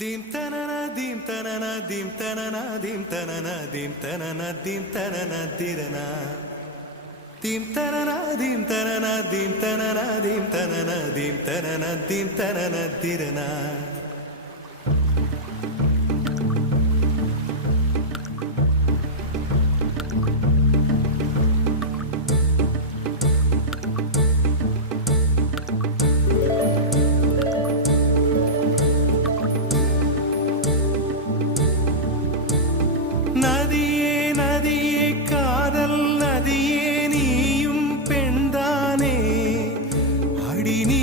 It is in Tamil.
Dim tanana dim tanana dim tanana dim tanana dim tanana dim tanana dirana dim tanana dim tanana dim tanana dim tanana dim tanana dim tanana dirana நதியே நதியே காதல் நதியே நீயும் பெண்தானே அடி நீ